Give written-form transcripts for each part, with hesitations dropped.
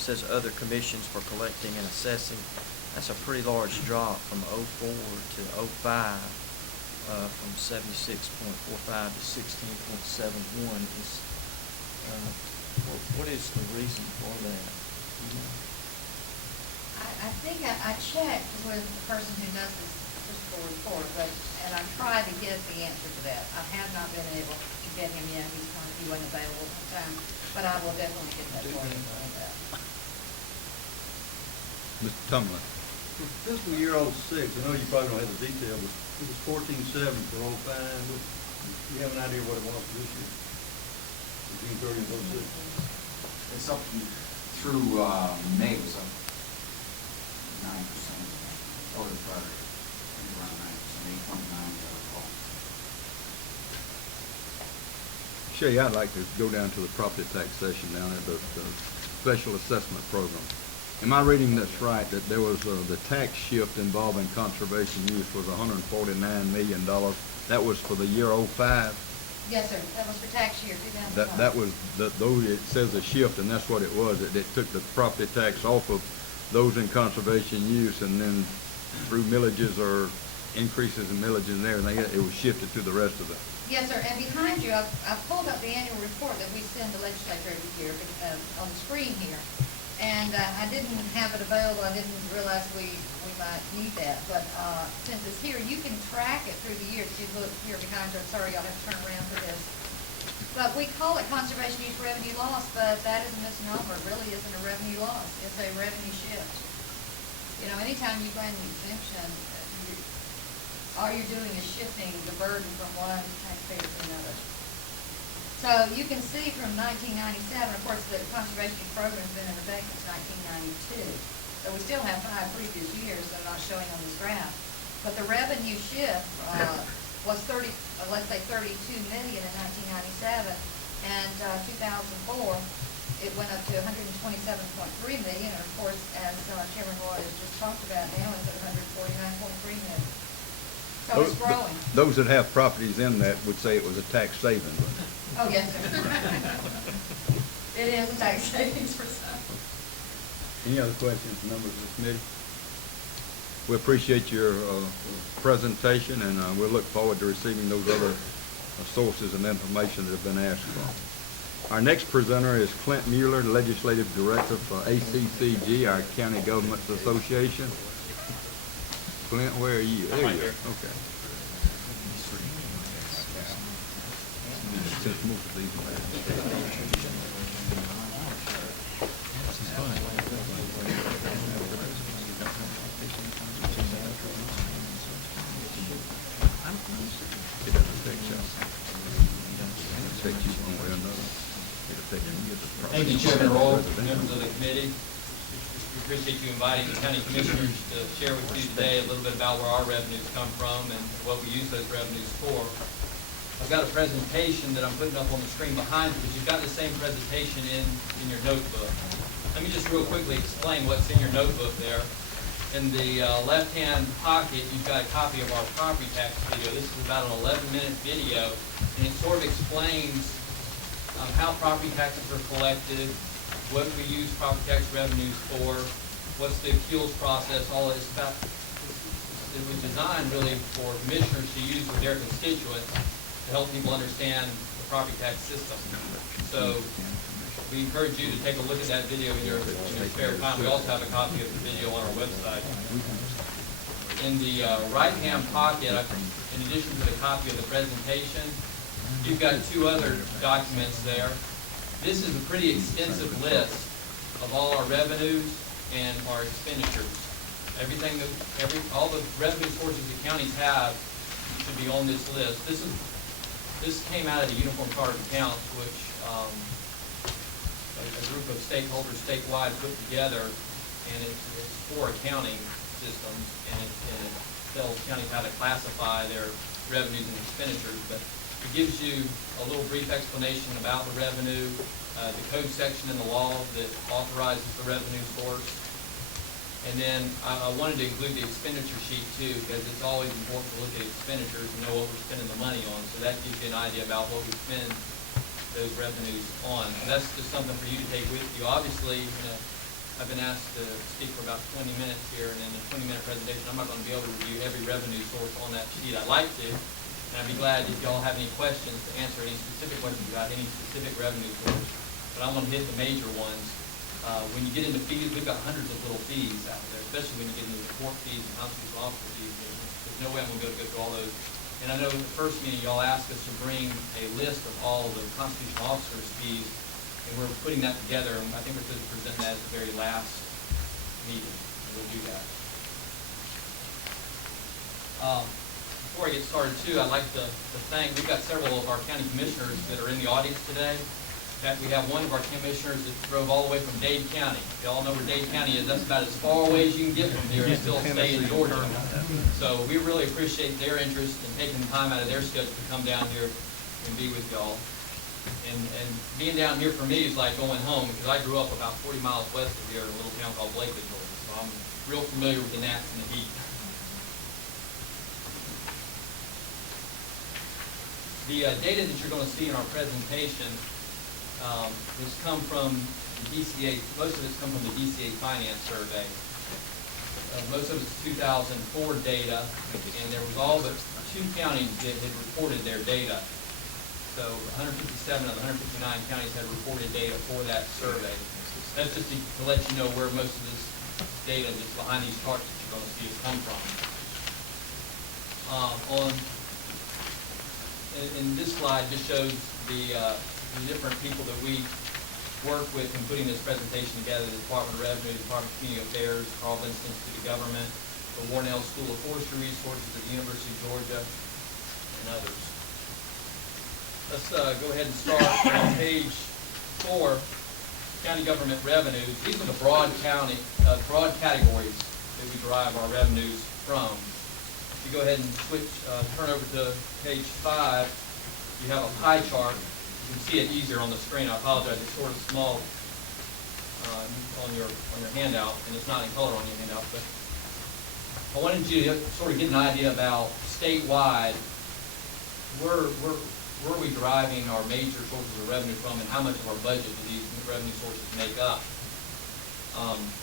it says other commissions for collecting and assessing. That's a pretty large drop from '04 to '05, from 76.45 to 16.71. What is the reason for that? I think I checked with the person who does this fiscal report, and I tried to get the answer to that. I have not been able to get him yet. He wasn't available at the time, but I will definitely get that for you on that. Mr. Tumlin. For fiscal year '06, I know you probably don't have the detail, but it was 14.7 for '05. You have an idea what it was for this year? June 30th, '06. It's up through May, it was up 9% over the prior year. I think around 9%, 8.9, as I recall. Shay, I'd like to go down to the property tax session down at the special assessment program. Am I reading this right, that there was the tax shift involving conservation use was $149 million? That was for the year '05? Yes, sir. That was for tax year 2005. That was, though it says a shift, and that's what it was. It took the property tax off of those in conservation use, and then through millages or increases in millages and everything, it was shifted to the rest of it. Yes, sir. And behind you, I've pulled up the annual report that we send the legislature every year on the screen here. And I didn't have it available. I didn't realize we might need that. But since it's here, you can track it through the years. You look here behind you. I'm sorry, y'all have to turn around for this. But we call it conservation use revenue loss, but that is a misnomer. It really isn't a revenue loss. It's a revenue shift. You know, anytime you grant an exemption, all you're doing is shifting the burden from one taxpayer to another. So you can see from 1997, of course, the conservation program's been in effect since 1992. So we still have 5 previous years that I'm not showing on this graph. But the revenue shift was let's say 32 million in 1997, and 2004 it went up to 127.3 million, and of course, as Chairman Roy has just talked about, now it's at 149.3 million. So it's growing. Those that have properties in that would say it was a tax saving. Oh, yes, sir. It is a tax savings for some. Any other questions, members of the committee? We appreciate your presentation, and we'll look forward to receiving those other sources of information that have been asked for. Our next presenter is Clint Mueller, Legislative Director for ACCG, our County Governments Association. Clint, where are you? There you are. Okay. Since most of these it doesn't affect you. It affects you one way or another. It affects you as a property. Thank you, Chairman Roll, members of the committee. We appreciate you inviting the county commissioners to share with you today a little bit about where our revenues come from and what we use those revenues for. I've got a presentation that I'm putting up on the screen behind you, but you've got the same presentation in your notebook. Let me just real quickly explain what's in your notebook there. In the left-hand pocket, you've got a copy of our property tax video. This is about an 11-minute video, and it sort of explains how property taxes are collected, what we use property tax revenues for, what's the appeals process, all this stuff. It was designed really for commissioners to use with their constituents to help people understand the property tax system. So we encourage you to take a look at that video in your spare time. We also have a copy of the video on our website. In the right-hand pocket, in addition to the copy of the presentation, you've got 2 other documents there. This is a pretty extensive list of all our revenues and our expenditures. All the revenue sources the counties have should be on this list. This came out of the Uniform Chart of Accounts, which a group of stakeholders statewide put together, and it's for accounting systems, and it tells counties how to classify their revenues and expenditures. But it gives you a little brief explanation about the revenue, the code section in the law that authorizes the revenue source. And then I wanted to include the expenditure sheet too, because it's always important to look at expenditures and know what we're spending the money on. So that gives you an idea about what we spend those revenues on. So that's just something for you to take with you. Obviously, in a I've been asked to speak for about 20 minutes here, and in a 20-minute presentation, I'm not going to be able to review every revenue source on that sheet. I'd like to, and I'd be glad if y'all have any questions to answer any specific questions about any specific revenue source. But I'm going to hit the major ones. When you get into fees, we've got hundreds of little fees out there, especially when you get into the court fees and constitutional officer fees. There's no way I'm going to be able to go through all those. And I know at the first meeting, y'all asked us to bring a list of all the constitutional officers' fees, and we're putting that together, and I think we're supposed to present that at the very last meeting, and we'll do that. Before I get started too, I'd like to thank, we've got several of our county commissioners that are in the audience today. In fact, we have one of our commissioners that drove all the way from Dade County. Y'all know where Dade County is. That's about as far away as you can get from here and still stay in Georgia. So we really appreciate their interest in taking time out of their schedule to come down here and be with y'all. And being down here for me is like going home, because I grew up about 40 miles west of here in a little town called Blakely, Georgia. So I'm real familiar with the gnats and the heat. The data that you're going to see in our presentation has come from the DCA. Most of it's come from the DCA Finance Survey. Most of it's 2004 data, and there was all but 2 counties that had reported their data. So 157 of the 159 counties had reported data for that survey. That's just to let you know where most of this data that's behind these charts that you're going to see has come from. In this slide just shows the different people that we work with in putting this presentation together: the Department of Revenue, the Department of Community Affairs, Carl Vinson Institute of Government, the Warnell School of Forestry Resources at the University of Georgia, and others. Let's go ahead and start on page 4, county government revenues. These are the broad categories that we derive our revenues from. If you go ahead and turn over to page 5, you have a pie chart. You can see it easier on the screen. I apologize, it's sort of small on your handout, and it's not in color on your handout. But I wanted you to sort of get an idea about statewide where are we deriving our major sources of revenue from, and how much of our budget do these revenue sources make up.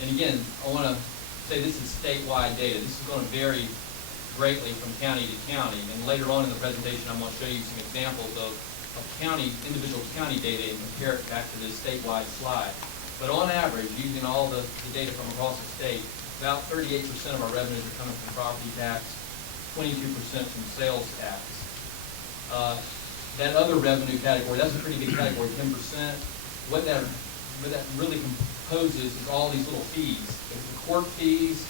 And again, I want to say this is statewide data. This is going to vary greatly from county to county, and later on in the presentation I'm going to show you some examples of individual county data and compare it back to this statewide slide. But on average, using all the data from across the state, about 38% of our revenues are coming from property tax, 22% from sales tax. That other revenue category, that's a pretty big category, 10%. What that really composes is all these little fees. It's the court fees,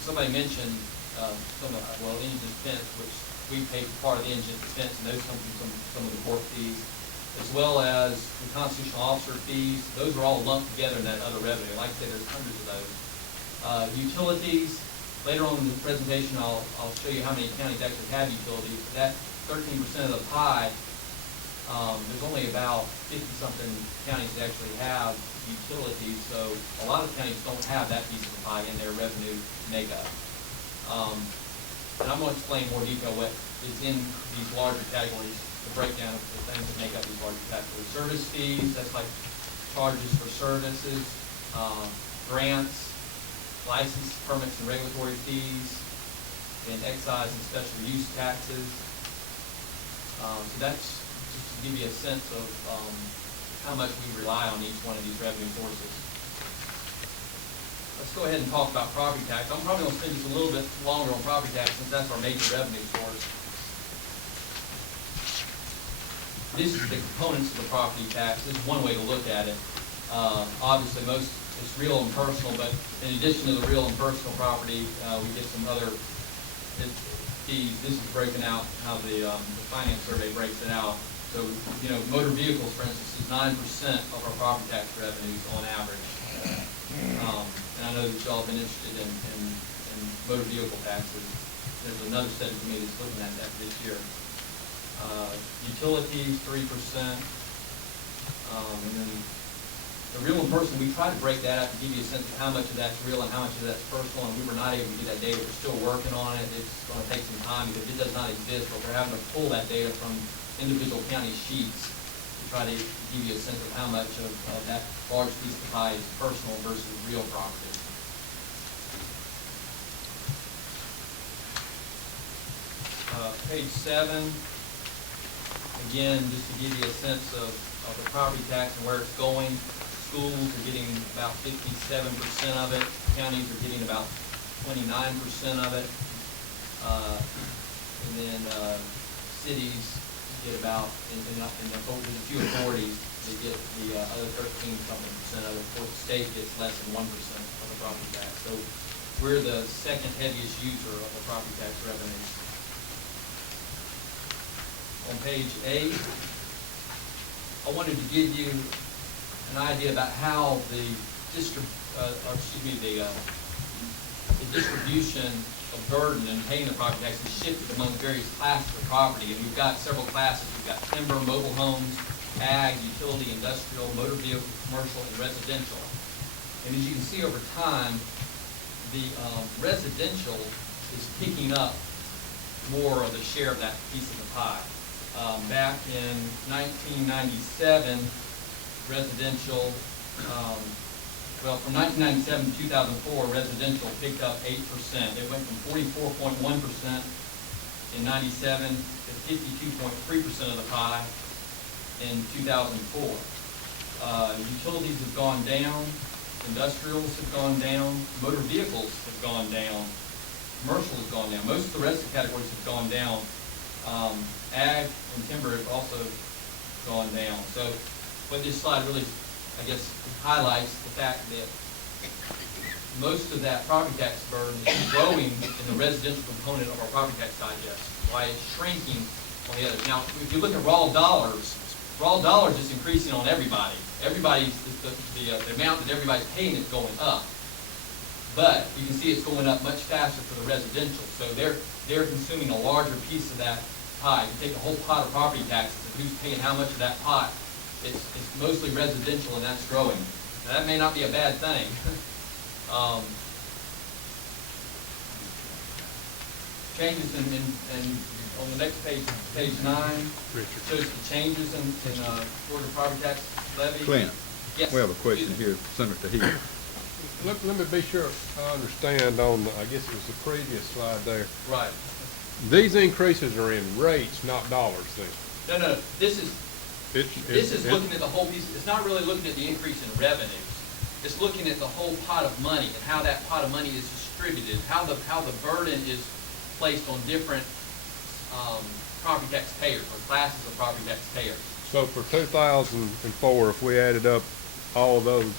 somebody mentioned indigent expense, which we pay for part of the indigent expense, and those come from some of the court fees, as well as the constitutional officer fees. Those are all lumped together in that other revenue. Like I say, there's hundreds of those. Utilities, later on in the presentation, I'll show you how many counties actually have utilities. That 13% of the pie, there's only about 50-something counties that actually have utilities, so a lot of counties don't have that piece of the pie in their revenue makeup. And I'm going to explain more detail what is in these larger categories, the breakdown of the things that make up these larger categories. Service fees, that's like charges for services, grants, license, permits, and regulatory fees, and excise and special use taxes. So that's just to give you a sense of how much we rely on each one of these revenue sources. Let's go ahead and talk about property tax. I'm probably going to spend just a little bit longer on property tax since that's our major revenue source. This is the components of the property tax. This is one way to look at it. Obviously, it's real and personal, but in addition to the real and personal property, we get some other fees. This is breaking out how the finance survey breaks it out. So, motor vehicles, for instance, is 9% of our property tax revenues on average. And I know that y'all have been interested in motor vehicle taxes. There's another study committee that's looking at that this year. Utilities, 3%. And then the real and personal, we try to break that up to give you a sense of how much of that's real and how much of that's personal, and we were not able to get that data. We're still working on it. It's going to take some time because it does not exist, but we're having to pull that data from individual county sheets to try to give you a sense of how much of that large piece of the pie is personal versus real property. Page 7, again, just to give you a sense of the property tax and where it's going. Schools are getting about 57% of it. Counties are getting about 29% of it. And then cities get about, and the few authorities, they get the other 13-something% of it. Of course, the state gets less than 1% of the property tax. So we're the second heaviest user of the property tax revenues. On page 8, I wanted to give you an idea about how the distribution of burden in paying the property tax is shifted among various classes of property. And we've got several classes. We've got timber, mobile homes, ag, utility, industrial, motor vehicle, commercial, and residential. And as you can see over time, the residential is picking up more of the share of that piece of the pie. Back in 1997, residential, from 1997 to 2004, residential picked up 8%. It went from 44.1% in 97 to 52.3% of the pie in 2004. Utilities have gone down, industrials have gone down, motor vehicles have gone down, commercial has gone down. Most of the rest of the categories have gone down. Ag and timber have also gone down. So what this slide really, I guess, highlights the fact that most of that property tax burden is growing in the residential component of our property tax digest, while it's shrinking on the others. Now, if you look at raw dollars is increasing on everybody. Everybody's, the amount that everybody's paying is going up. But you can see it's going up much faster for the residential. So they're consuming a larger piece of that pie. You take a whole pot of property taxes and who's paying how much of that pot. It's mostly residential, and that's growing. Now, that may not be a bad thing. Changes in on the next page, page 9, shows the changes in Georgia property tax levy. Clint, Yes. we have a question here, Senator Heath. Let me be sure I understand on, I guess it was the previous slide there. Right. These increases are in rates, not dollars then? No. This is looking at the whole piece. It's not really looking at the increase in revenues. It's looking at the whole pot of money and how that pot of money is distributed, how the burden is placed on different property tax payers or classes of property tax payers. So for 2004, if we added up all those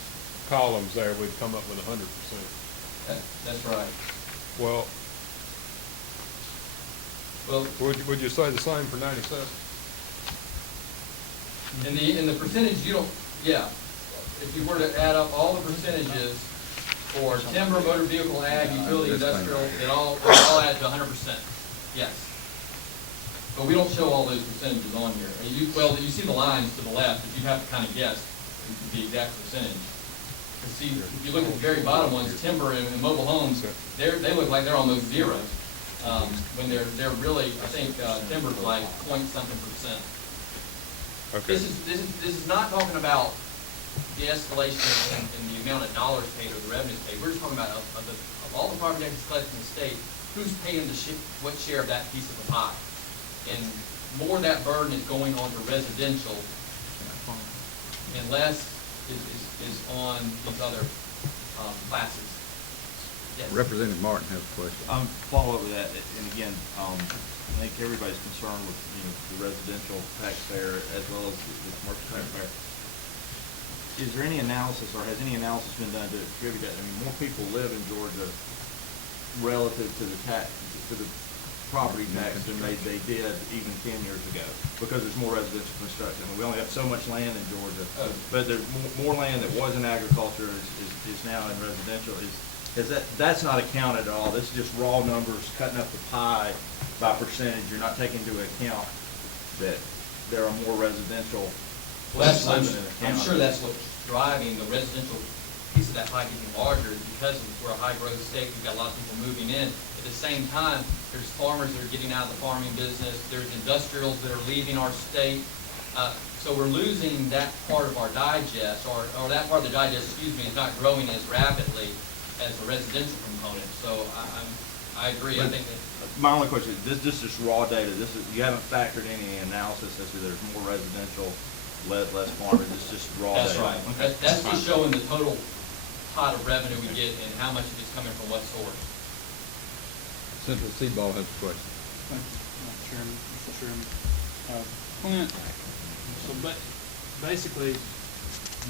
columns there, we'd come up with 100%. That's right. Well, Well, would you say the same for 97? in the percentage, you don't, yeah. If you were to add up all the percentages for timber, motor vehicle, ag, utility, industrial, it all add to 100%. Yes. But we don't show all those percentages on here. You see the lines to the left, but you have to kind of guess the exact percentage. See, if you look at the very bottom ones, timber and mobile homes, they look like they're almost zero. When they're really, I think timber's like point-something%. Okay. This is not talking about the escalation in the amount of dollars paid or the revenues paid. We're just talking about of all the property taxes collected in the state, who's paying what share of that piece of the pie. And more of that burden is going on to residential, and less is on these other classes. Yes. Representative Martin has a question. Follow up with that, and again, I think everybody's concerned with, the residential taxpayer as well as the commercial taxpayer. Is there any analysis, or has any analysis been done to attribute that? I mean, more people live in Georgia relative to the property tax than they did even 10 years ago, because there's more residential construction. I mean, we only have so much land in Georgia, but there's more land that was in agriculture is now in residential. That's not accounted at all. This is just raw numbers, cutting up the pie by percentage. You're not taking into account that there are more residential. Well, I'm sure that's what's driving the residential piece of that pie getting larger, because we're a high growth state. We've got a lot of people moving in. At the same time, there's farmers that are getting out of the farming business. There's industrials that are leaving our state. So we're losing that part of our digest, or that part of the digest, excuse me, is not growing as rapidly as the residential component. So I agree, I think that. My only question, this is raw data, you haven't factored any analysis as to there's more residential, less farming, it's just raw data. That's right. Okay. That's just showing the total pot of revenue we get and how much of it's coming from what source. Senator Seaball has a question. Thank you, Mr. Chairman. Mr. Chairman. Clint, so basically,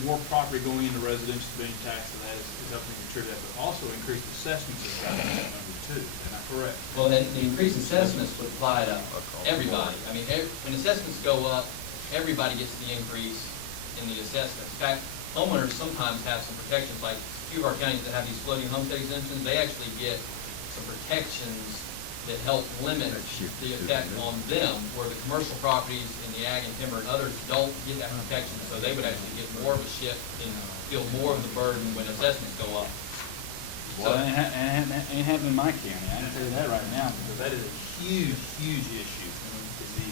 more property going into residential being taxed, and that is helping contribute, but also increased assessments is driving that number too. Am I correct? Well, the increased assessments would apply to everybody. I mean, when assessments go up, everybody gets the increase in the assessments. In fact, homeowners sometimes have some protections, like a few of our counties that have these floating homestead exemptions, they actually get some protections that help limit the effect on them, where the commercial properties in the ag and timber and others don't get that protection, so they would actually get more of a shift and feel more of the burden when assessments go up. Well, it ain't happening in my county, I can tell you that right now, because that is a huge, huge issue. The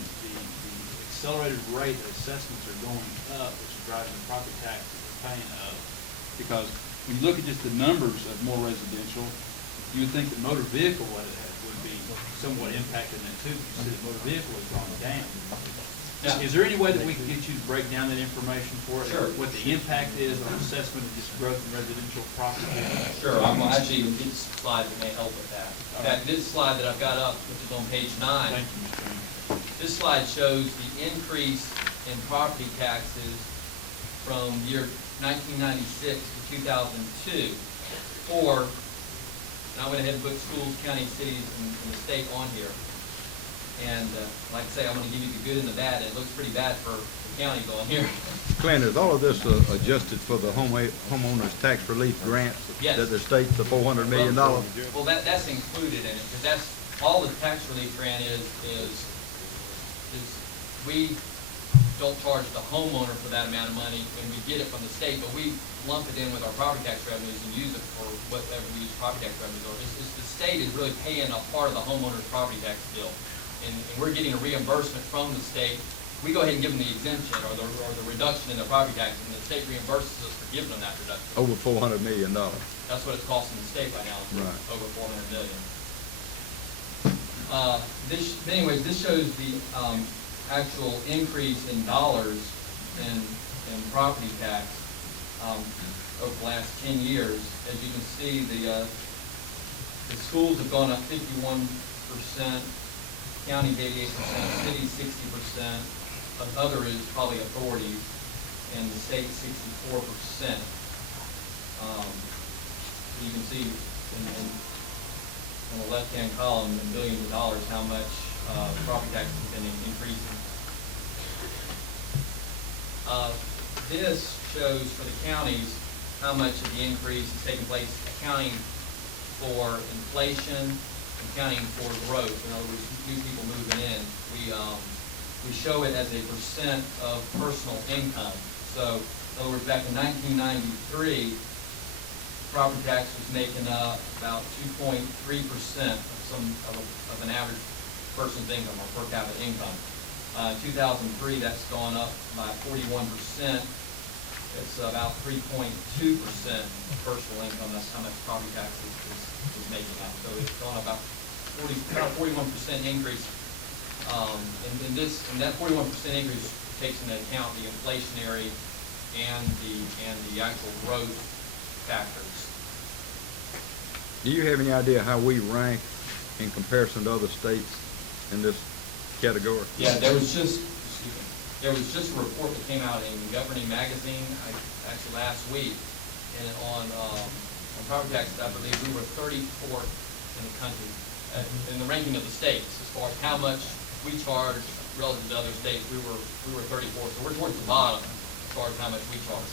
accelerated rate of assessments are going up, which is driving the property taxes we're paying up. Because when you look at just the numbers of more residential, you would think that motor vehicle would be somewhat impacted in it too. You see that motor vehicle has gone down. Now, is there any way that we can get you to break down that information for us? Sure. What the impact is on assessment of just growth in residential property? Sure, I'm actually going to get slides that may help with that. In fact, this slide that I've got up, which is on page 9, Thank you, Mr. Chairman. this slide shows the increase in property taxes from year 1996 to 2002 for, and I went ahead and put schools, counties, cities, and the state on here. And like I say, I'm going to give you the good and the bad. It looks pretty bad for the counties on here. Clint, is all of this adjusted for the homeowners tax relief grants? Yes. That the state's the $400 million? Well, that's included in it, because that's, all the tax relief grant is we don't charge the homeowner for that amount of money when we get it from the state, but we lump it in with our property tax revenues and use it for whatever we use property tax revenues for. It's the state is really paying a part of the homeowner's property tax bill. And we're getting a reimbursement from the state. We go ahead and give them the exemption or the reduction in their property taxes, and the state reimburses us for giving them that reduction. Over $400 million. That's what it's costing the state right now, Right. over $400 million. Anyways, this shows the actual increase in dollars in property tax over the last 10 years. As you can see, the schools have gone up 51%. Counties 88%, cities 60%, other is probably authorities, and the state 64%. You can see on the left-hand column in billions of dollars how much property tax has been increasing. This shows for the counties how much of the increase is taking place, accounting for inflation, accounting for growth. In other words, new people moving in. We show it as a percent of personal income. So, in other words, back in 1993, property tax was making up about 2.3% of an average person's income or per capita income. In 2003, that's gone up by 41%. It's about 3.2% of personal income. That's how much property tax is making up. So it's gone up about 41% increase. And that 41% increase takes into account the inflationary and the actual growth factors. Do you have any idea how we rank in comparison to other states in this category? Yeah, there was just a report that came out in Governing Magazine, actually last week, and on property taxes, I believe we were 34th in the country in the ranking of the states as far as how much we charge relative to other states. We were 34th, so we're towards the bottom as far as how much we charge.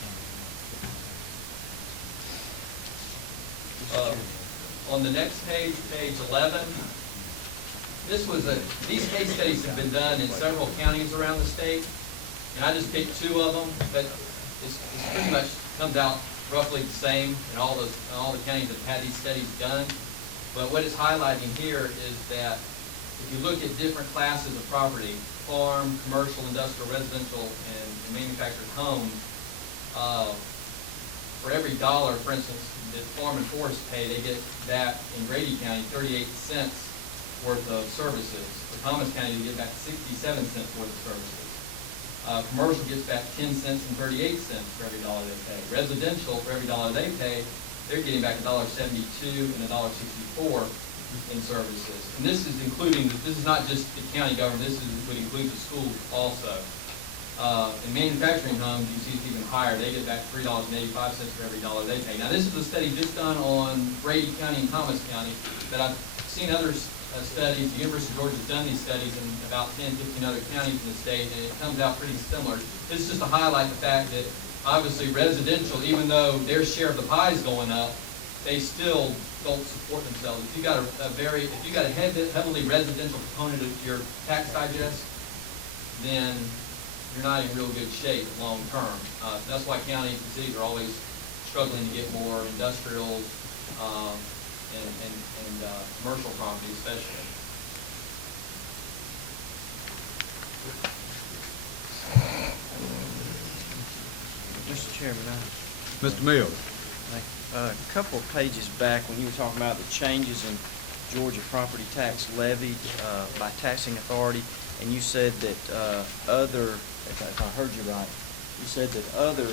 On the next page, page 11, these case studies have been done in several counties around the state, and I just picked 2 of them, but it's pretty much comes out roughly the same in all the counties that have had these studies done. But what it's highlighting here is that if you look at different classes of property, farm, commercial, industrial, residential, and manufactured homes, for every dollar, for instance, that farm and forest pay, they get that in Grady County, 38 cents worth of services. For Thomas County, they get back 67 cents worth of services. Commercial gets back 10 cents and 38 cents for every dollar they pay. Residential, for every dollar they pay, they're getting back $1.72 and $1.64 in services. And this is including, this is not just the county government, this would include the schools also. In manufacturing homes, you see it's even higher. They get back $3.85 for every dollar they pay. Now, this is a study just done on Grady County and Thomas County, but I've seen other studies. The University of Georgia has done these studies in about 10, 15 other counties in the state, and it comes out pretty similar. This is just to highlight the fact that obviously residential, even though their share of the pie is going up, they still don't support themselves. If you got a heavily residential component of your tax digest, then you're not in real good shape long term. That's why counties and cities are always struggling to get more industrial and commercial property especially. Mr. Chairman, Mr. Mills? a couple of pages back when you were talking about the changes in Georgia property tax levied by taxing authority, and you said that if I heard you right, you said that other